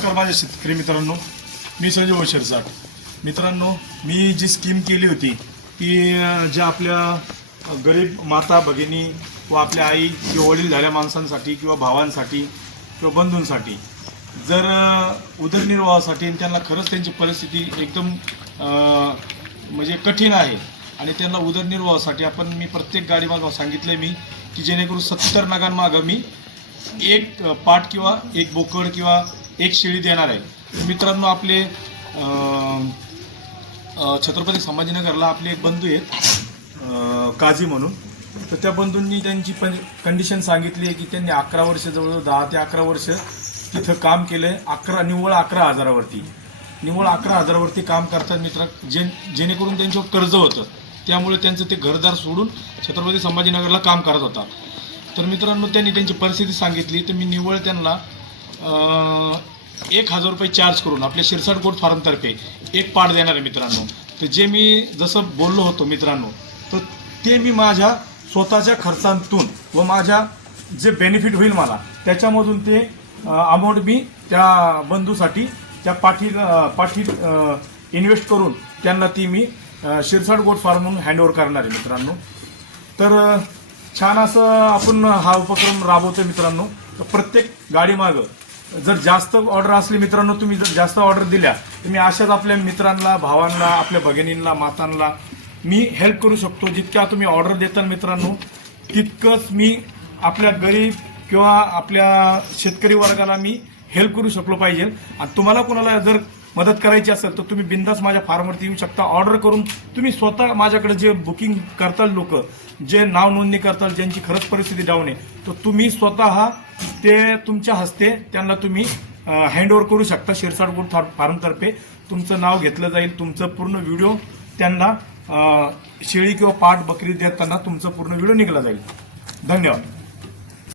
नमस्कार माझ्या शेतकरी मित्रांनो. मी संजय वशेरसाट मित्रांनो मी जी स्कीम केली होती ती ज्या आपल्या गरीब माता भगिनी व आपल्या आई किंवा वडील झाल्या माणसांसाठी किंवा भावांसाठी किंवा बंधूंसाठी जर उदरनिर्वाहासाठी आणि त्यांना खरंच त्यांची परिस्थिती एकदम म्हणजे कठीण आहे आणि त्यांना उदरनिर्वाहासाठी आपण मी प्रत्येक गाडी मागं सांगितलं मी की जेणेकरून सत्तर नगांमागं मी एक पाट किंवा एक बोकड किंवा एक शेळी देणार आहे. मित्रांनो आपले छत्रपती संभाजीनगरला आपले एक बंधू आहेत काझी म्हणून. तर त्या बंधूंनी त्यांची पण कंडिशन सांगितली आहे की त्यांनी अकरा वर्ष जवळजवळ दहा ते अकरा वर्ष तिथं काम केलं आहे अकरा निव्वळ अकरा हजारावरती. निव्वळ अकरा हजारावरती काम करतात मित्र जे जेणेकरून त्यांच्यावर कर्ज होतं. त्यामुळे त्यांचं ते घरदार सोडून छत्रपती संभाजीनगरला काम करत होता. तर मित्रांनो त्यांनी त्यांची परिस्थिती सांगितली. तर मी निव्वळ त्यांना एक हजार रुपये चार्ज करून आपल्या शिरसाट गोट फार्मतर्फे एक पाठ देणार आहे मित्रांनो. तर जे मी जसं बोललो होतो मित्रांनो तर ते मी माझ्या स्वतःच्या खर्चांतून व माझ्या जे बेनिफिट होईल मला त्याच्यामधून ते अमाऊंट मी त्या बंधूसाठी त्या पाठी पाठी इन्व्हेस्ट करून त्यांना ती मी शिरसाट गोट फार्म म्हणून हँडओव्हर करणार आहे मित्रांनो. तर छान असं आपण हा उपक्रम राबवतो मित्रांनो. तर प्रत्येक गाडीमागं जर जास्त ऑर्डर असली मित्रांनो तुम्ही जर जास्त ऑर्डर दिल्या तर मी अशाच आपल्या मित्रांना भावांना आपल्या भगिनींना मातांना मी हेल्प करू शकतो. जितक्या तुम्ही ऑर्डर देता मित्रांनो तितकंच मी आपल्या गरीब किंवा आपल्या शेतकरी वर्गाला मी हेल्प करू शकलो पाहिजे. आणि तुम्हाला कोणाला जर मदत करायची असेल तर तुम्ही बिंदास माझ्या फार्मवरती येऊ शकता. ऑर्डर करून तुम्ही स्वतः माझ्याकडे जे बुकिंग करताल लोक जे नाव नोंदणी करताल ज्यांची खरंच परिस्थिती डाऊन आहे तर तुम्ही स्वतः ते तुमच्या हस्ते त्यांना तुम्ही हँडओव्हर करू शकता शिरसाट गुड फार्मतर्फे. तुमचं नाव घेतलं जाईल तुमचं पूर्ण व्हिडिओ त्यांना शेळी किंवा पाठ बकरी देताना तुमचं पूर्ण व्हिडिओ निघला जाईल. धन्यवाद.